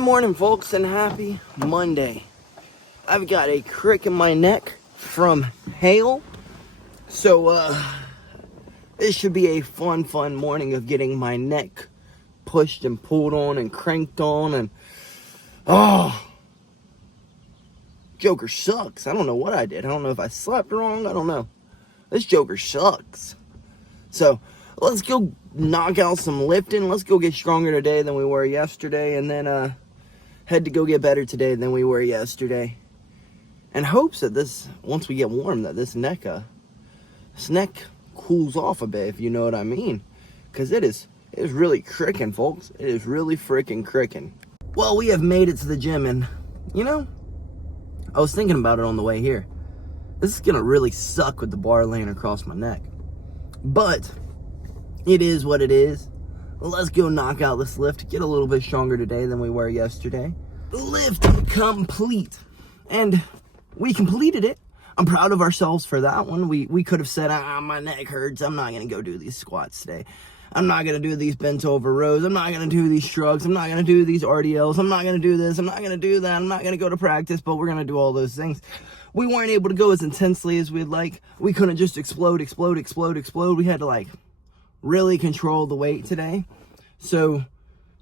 morning, folks, and happy Monday. I've got a crick in my neck from hail. So, this should be a fun morning of getting my neck pushed and pulled on and cranked on and, Joker sucks. I don't know what I did. I don't know if I slept wrong. I don't know. This Joker sucks. So, let's go knock out some lifting. Let's go get stronger today than we were yesterday. And then, head to go get better today than we were yesterday. And hopes that once we get warm, that this neck cools off a bit, if you know what I mean. Because it is really cricking, folks. It is really freaking cricking. Well, we have made it to the gym, and, you know, I was thinking about it on the way here. This is going to really suck with the bar laying across my neck. But it is what it is. Let's go knock out this lift. Get a little bit stronger today than we were yesterday. Lift complete. And we completed it. I'm proud of ourselves for that one. We could have said, my neck hurts. I'm not going to go do these squats today. I'm not going to do these bent over rows. I'm not going to do these shrugs. I'm not going to do these RDLs. I'm not going to do this. I'm not going to do that. I'm not going to go to practice, but we're going to do all those things. We weren't able to go as intensely as we'd like. We couldn't just explode. We had to, really control the weight today. So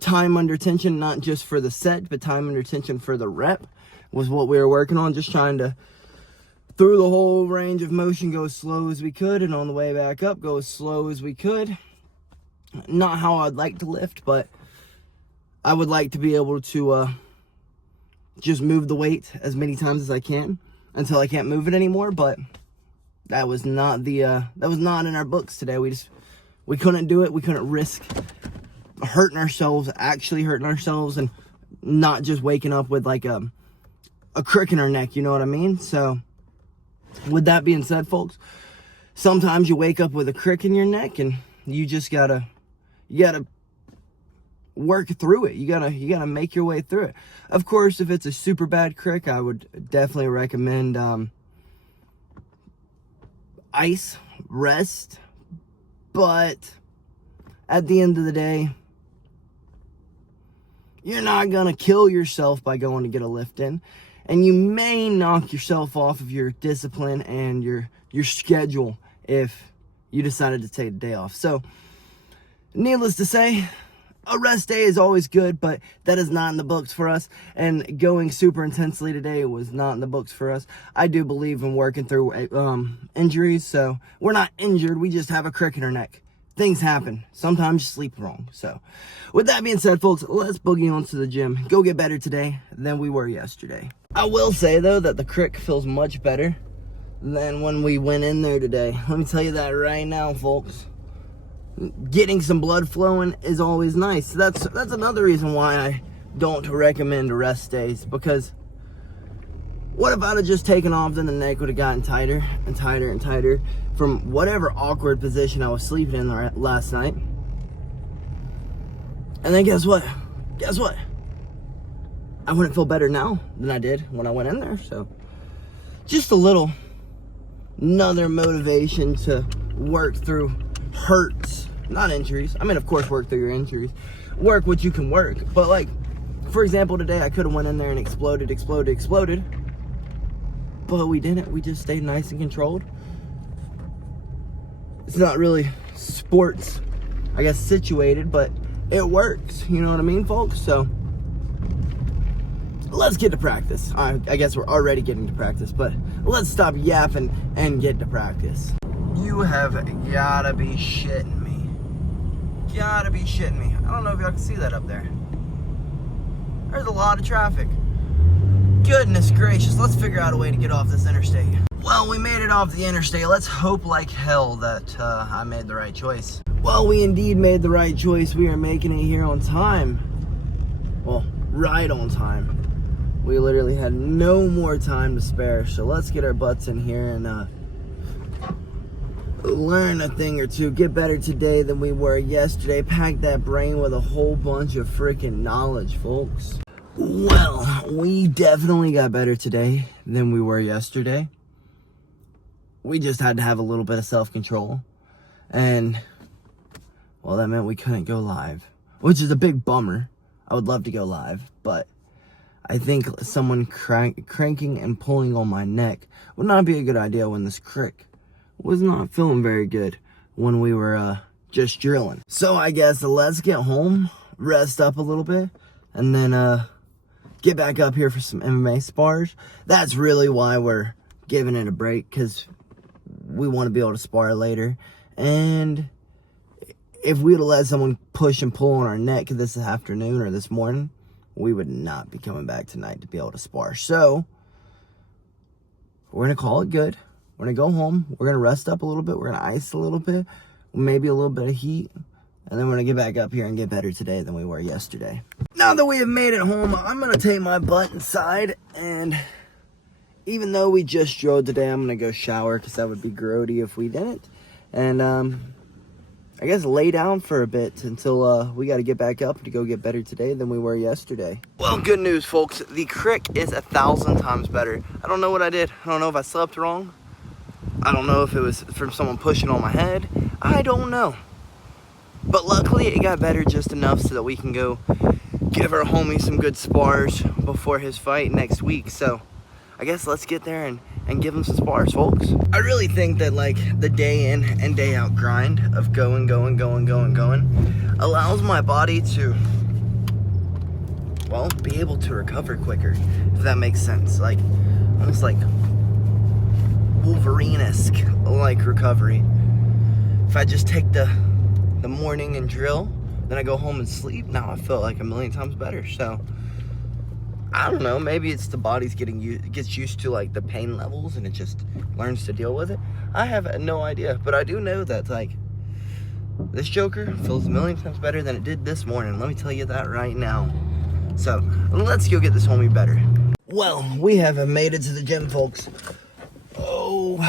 time under tension, not just for the set, but time under tension for the rep was what we were working on. Just trying to, through the whole range of motion, go as slow as we could, and on the way back up, go as slow as we could. Not how I'd like to lift, but I would like to be able to just move the weight as many times as I can until I can't move it anymore. But that was not that was not in our books today. We couldn't do it. We couldn't risk actually hurting ourselves, and not just waking up with a crick in our neck, you know what I mean? So with that being said, folks, sometimes you wake up with a crick in your neck, and you just gotta work through it. You gotta make your way through it. Of course, if it's a super bad crick, I would definitely recommend ice, rest. But at the end of the day, you're not going to kill yourself by going to get a lift in. And you may knock yourself off of your discipline and your schedule if you decided to take a day off. So, needless to say, a rest day is always good, but that is not in the books for us. And going super intensely today was not in the books for us. I do believe in working through injuries, so we're not injured. We just have a crick in our neck. Things happen. Sometimes you sleep wrong. So, with that being said, folks, let's boogie on to the gym. Go get better today than we were yesterday. I will say, though, that the crick feels much better than when we went in there today. Let me tell you that right now, folks. Getting some blood flowing is always nice. That's another reason why I don't recommend rest days, because what if I'd have just taken off, then the neck would have gotten tighter and tighter and tighter from whatever awkward position I was sleeping in last night. And then guess what? I wouldn't feel better now than I did when I went in there. So just another motivation to work through hurts, not injuries. I mean, of course, work through your injuries. Work what you can work. But for example, today I could have went in there and exploded. But we didn't. We just stayed nice and controlled. It's not really sports, I guess, situated, but it works. You know what I mean, folks? So let's get to practice. I guess we're already getting to practice, but let's stop yapping and get to practice. You have gotta be shitting me. I don't know if y'all can see that up there. There's a lot of traffic. Goodness gracious, let's figure out a way to get off this interstate. Well, we made it off the interstate. Let's hope like hell that I made the right choice. Well, we indeed made the right choice. We are making it here on time. Well, right on time. We literally had no more time to spare, so let's get our butts in here and learn a thing or two, get better today than we were yesterday, pack that brain with a whole bunch of freaking knowledge, folks. Well, we definitely got better today than we were yesterday. We just had to have a little bit of self-control, and well, that meant we couldn't go live, which is a big bummer. I would love to go live, but I think someone cranking and pulling on my neck would not be a good idea when this crick was not feeling very good when we were just drilling. So I guess let's get home, rest up a little bit, and then get back up here for some MMA spars. That's really why we're giving it a break, because we want to be able to spar later. And if we would have let someone push and pull on our neck this afternoon or this morning, we would not be coming back tonight to be able to spar. So we're going to call it good. We're going to go home. We're going to rest up a little bit. We're going to ice a little bit, maybe a little bit of heat. And then we're going to get back up here and get better today than we were yesterday. Now that we have made it home, I'm going to take my butt inside. And even though we just drove today, I'm going to go shower, because that would be grody if we didn't. And I guess lay down for a bit until we got to get back up to go get better today than we were yesterday. Well, good news, folks. The crick is 1,000 times better. I don't know what I did. I don't know if I slept wrong. I don't know if it was from someone pushing on my head. I don't know. But luckily, it got better just enough so that we can go give our homie some good spars before his fight next week. So I guess let's get there and give him some spars, folks. I really think that like the day in and day out grind of going allows my body to, well, be able to recover quicker, if that makes sense. Like, almost like Wolverine-esque like recovery. If I just take the morning and drill, then I go home and sleep, now I feel like a million times better. So I don't know, maybe it's the body's gets used to like the pain levels and it just learns to deal with it. I have no idea, but I do know that like this Joker feels a million times better than it did this morning. Let me tell you that right now. So let's go get this homie better. Well, we have made it to the gym, folks. Oh,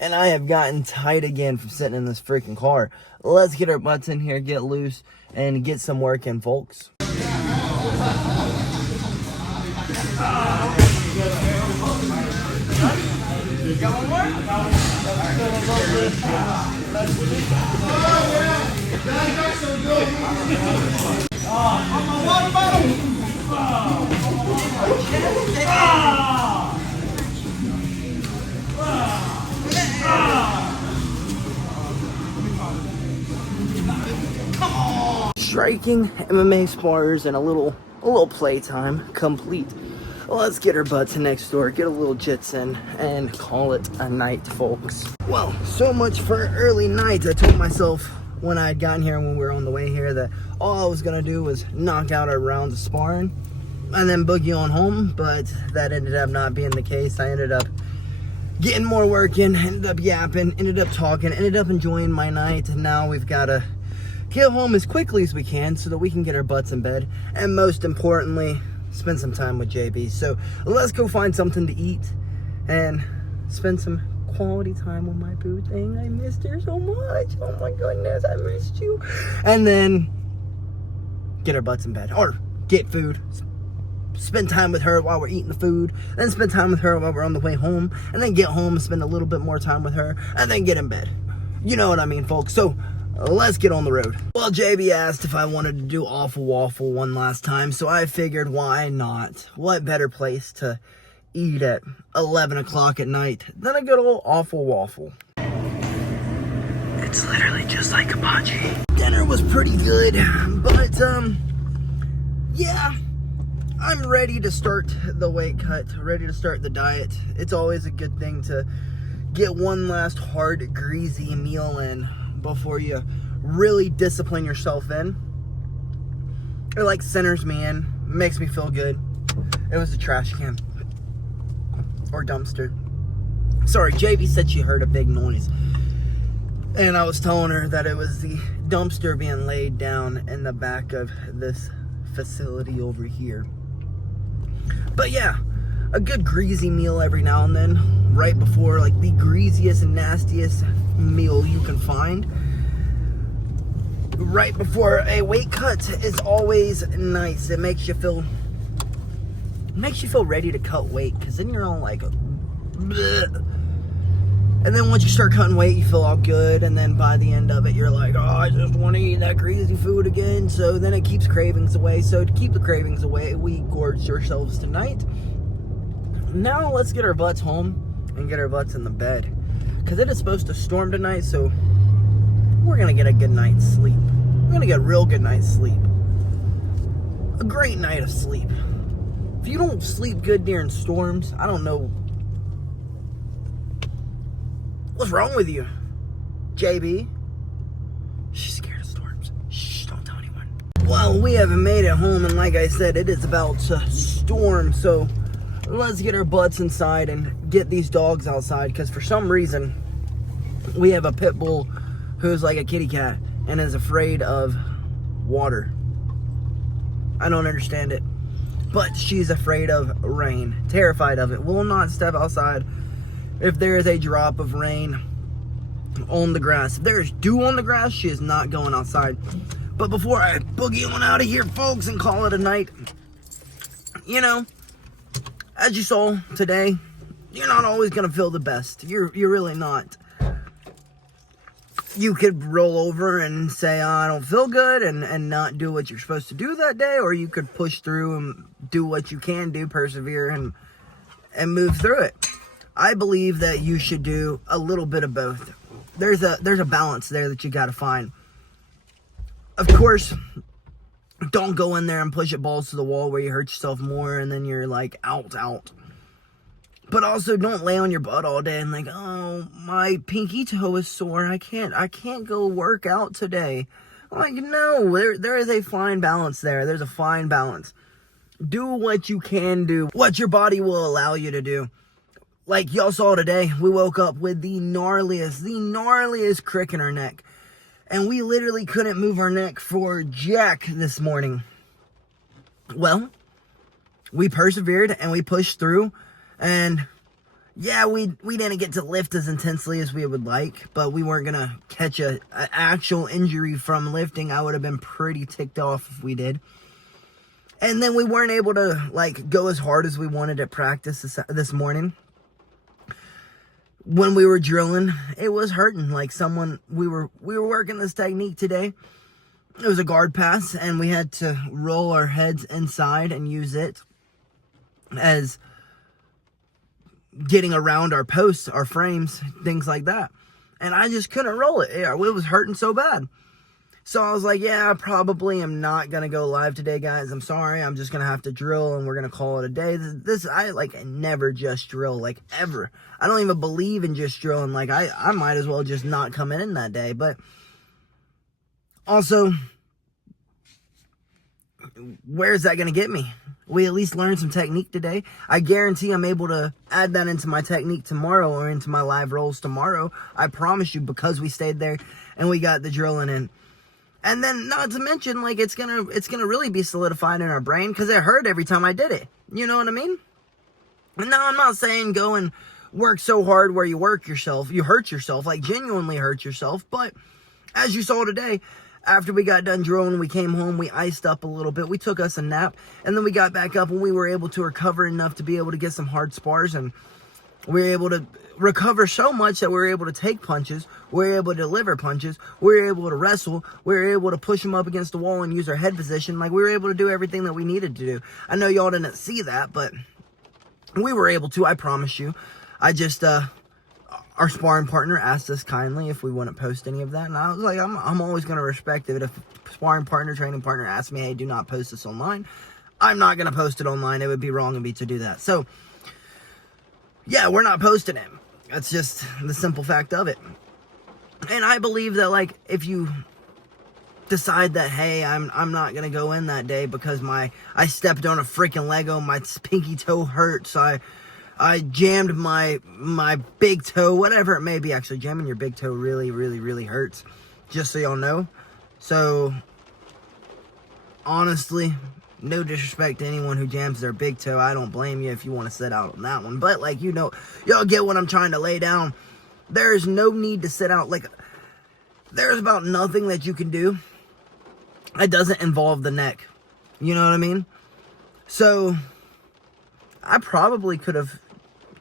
and I have gotten tight again from sitting in this freaking car. Let's get our butts in here, get loose, and get some work in, folks. Got one more? On my water bottle! Striking, MMA spars, and a little playtime complete. Let's get our butts next door, get a little jits in, and call it a night, folks. Well, so much for early night. I told myself when I had gotten here, when we were on the way here, that all I was gonna do was knock out our rounds of sparring and then boogie on home, but that ended up not being the case. I ended up getting more work in, ended up yapping, ended up talking, ended up enjoying my night, and now we've gotta get home as quickly as we can so that we can get our butts in bed, and most importantly, spend some time with JB. So let's go find something to eat and spend some quality time with my boo thing. I missed her so much. Oh my goodness, I missed you. And then get our butts in bed, or get food, spend time with her while we're eating the food, then spend time with her while we're on the way home, and then get home and spend a little bit more time with her, and then get in bed. You know what I mean, folks. So let's get on the road. Well, JB asked if I wanted to do Awful Waffle one last time, so I figured why not? What better place to eat at 11 o'clock at night than a good old Awful Waffle. It's literally just like hibachi. Dinner was pretty good, but yeah, I'm ready to start the weight cut, ready to start the diet. It's always a good thing to get one last hard, greasy meal in before you really discipline yourself in. It like centers me in, makes me feel good. It was a trash can or dumpster. Sorry, JB said she heard a big noise, and I was telling her that it was the dumpster being laid down in the back of this facility over here. But yeah, a good greasy meal every now and then, right before like the greasiest and nastiest meal you can find. Right before a weight cut is always nice. It makes you feel ready to cut weight, because then you're all like bleh. And then once you start cutting weight, you feel all good. And then by the end of it, you're like, oh, I just want to eat that greasy food again. So then it keeps cravings away. So to keep the cravings away, we gorged ourselves tonight. Now let's get our butts home and get our butts in the bed. Because it is supposed to storm tonight, so we're going to get a good night's sleep. We're going to get a real good night's sleep. A great night of sleep. If you don't sleep good during storms, I don't know what's wrong with you, JB. She's scared of storms. Shh, don't tell anyone. Well, we haven't made it home, and like I said, it is about to storm, so let's get our butts inside and get these dogs outside, because for some reason, we have a pit bull who's like a kitty cat and is afraid of water. I don't understand it. But she's afraid of rain, terrified of it. Will not step outside if there is a drop of rain on the grass. If there is dew on the grass, she is not going outside. But before I boogie on out of here, folks, and call it a night, you know, as you saw today, you're not always going to feel the best. You're really not. You could roll over and say, oh, I don't feel good, and not do what you're supposed to do that day, or you could push through and do what you can do, persevere, and move through it. I believe that you should do a little bit of both. There's a balance there that you got to find. Of course, don't go in there and push it balls to the wall where you hurt yourself more, and then you're like out. But also, don't lay on your butt all day and like, oh, my pinky toe is sore. I can't go work out today. I'm like, no, there is a fine balance there. There's a fine balance. Do what you can do, what your body will allow you to do. Like y'all saw today, we woke up with the gnarliest crick in our neck. And we literally couldn't move our neck for jack this morning. Well, we persevered and we pushed through. And yeah, we didn't get to lift as intensely as we would like, but we weren't going to catch an actual injury from lifting. I would have been pretty ticked off if we did. And then we weren't able to like go as hard as we wanted at practice this morning. When we were drilling, it was hurting. Like we were working this technique today. It was a guard pass, and we had to roll our heads inside and use it as getting around our posts, our frames, things like that. And I just couldn't roll it. It was hurting so bad. So I was like, yeah, I probably am not going to go live today, guys. I'm sorry. I'm just going to have to drill, and we're going to call it a day. I never just drill, like, ever. I don't even believe in just drilling. Like, I might as well just not come in that day. But also, where's that going to get me? We at least learned some technique today. I guarantee I'm able to add that into my technique tomorrow or into my live rolls tomorrow. I promise you, because we stayed there and we got the drilling in. And then, not to mention, like, it's gonna really be solidified in our brain, because it hurt every time I did it. You know what I mean? And now, I'm not saying go and work so hard where you hurt yourself, like, genuinely hurt yourself. But, as you saw today, after we got done drilling, we came home, we iced up a little bit, we took us a nap, and then we got back up, and we were able to recover enough to be able to get some hard spars, and we were able to recover so much that we were able to take punches, we were able to deliver punches, we were able to wrestle, we were able to push them up against the wall and use our head position. Like, we were able to do everything that we needed to do. I know y'all didn't see that, but we were able to, I promise you. I just, our sparring partner asked us kindly if we wouldn't post any of that, and I was like, I'm always going to respect it. If a sparring partner, training partner asks me, hey, do not post this online, I'm not going to post it online. It would be wrong of me to do that. So, yeah, we're not posting it. That's just the simple fact of it. And I believe that, like, if you decide that, hey, I'm not gonna go in that day because I stepped on a freaking Lego, my pinky toe hurts, I jammed my big toe, whatever it may be. Actually, jamming your big toe really, really, really hurts, just so y'all know. So, honestly, no disrespect to anyone who jams their big toe. I don't blame you if you want to sit out on that one. But, like, you know, y'all get what I'm trying to lay down. There is no need to sit out. Like, there's about nothing that you can do that doesn't involve the neck. You know what I mean? So, I probably could have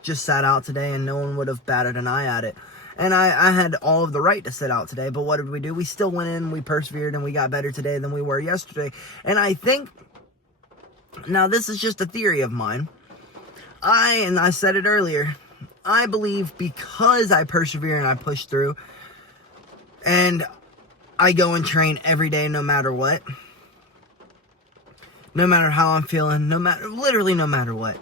just sat out today and no one would have batted an eye at it. And I had all of the right to sit out today, but what did we do? We still went in, we persevered, and we got better today than we were yesterday. And I think, now this is just a theory of mine, I said it earlier, I believe because I persevere and I push through, and I go and train every day no matter what, no matter how I'm feeling, literally no matter what,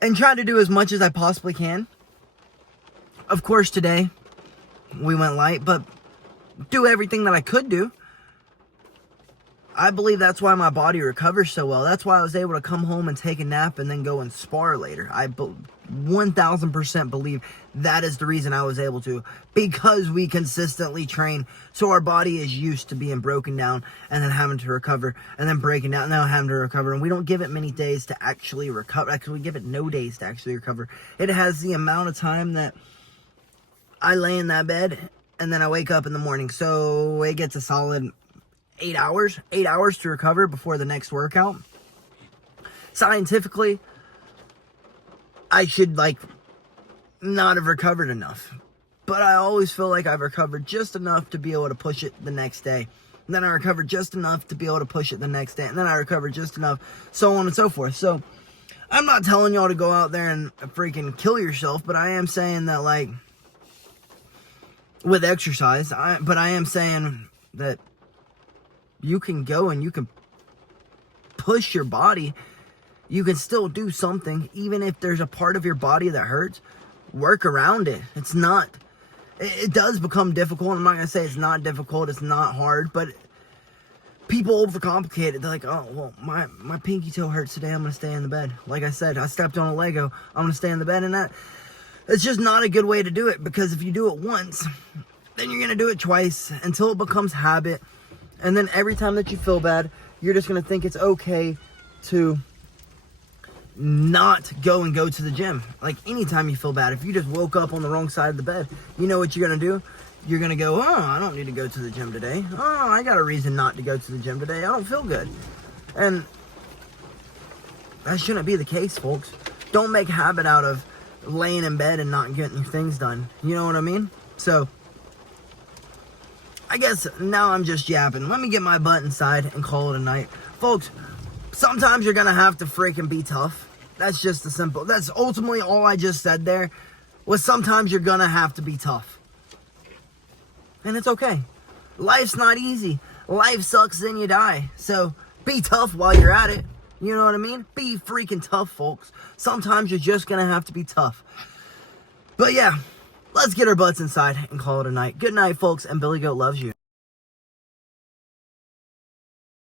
and try to do as much as I possibly can. Of course, today we went light, but do everything that I could do. I believe that's why my body recovers so well. That's why I was able to come home and take a nap and then go and spar later. I 1000% believe that is the reason I was able to, because we consistently train. So our body is used to being broken down and then having to recover and then breaking down and then having to recover. And we don't give it many days to actually recover. Actually, we give it no days to actually recover. It has the amount of time that I lay in that bed and then I wake up in the morning. So it gets a solid 8 hours to recover before the next workout. Scientifically, I should not have recovered enough, but I always feel like I've recovered just enough to be able to push it the next day. And then I recovered just enough to be able to push it the next day. And then I recovered just enough, so on and so forth. So I'm not telling y'all to go out there and freaking kill yourself, but I am saying that with exercise, but I am saying that you can go and you can push your body. You can still do something, even if there's a part of your body that hurts. Work around it. It does become difficult. I'm not going to say it's not difficult. It's not hard, but people overcomplicate it. They're like, oh, well, my pinky toe hurts today. I'm going to stay in the bed. Like I said, I stepped on a Lego. I'm going to stay in the bed. And it's just not a good way to do it, because if you do it once, then you're going to do it twice until it becomes habit. And then every time that you feel bad, you're just going to think it's okay to not go to the gym. Like anytime you feel bad, if you just woke up on the wrong side of the bed, you know what you're going to do? You're going to go, oh, I don't need to go to the gym today. Oh, I got a reason not to go to the gym today. I don't feel good. And that shouldn't be the case, folks. Don't make a habit out of laying in bed and not getting your things done. You know what I mean? So I guess now I'm just yapping. Let me get my butt inside and call it a night. Folks, sometimes you're going to have to freaking be tough. That's just that's ultimately all I just said there, was sometimes you're going to have to be tough. And it's okay. Life's not easy. Life sucks, then you die. So be tough while you're at it. You know what I mean? Be freaking tough, folks. Sometimes you're just going to have to be tough. But yeah, let's get our butts inside and call it a night. Good night, folks, and BillyGoat loves you.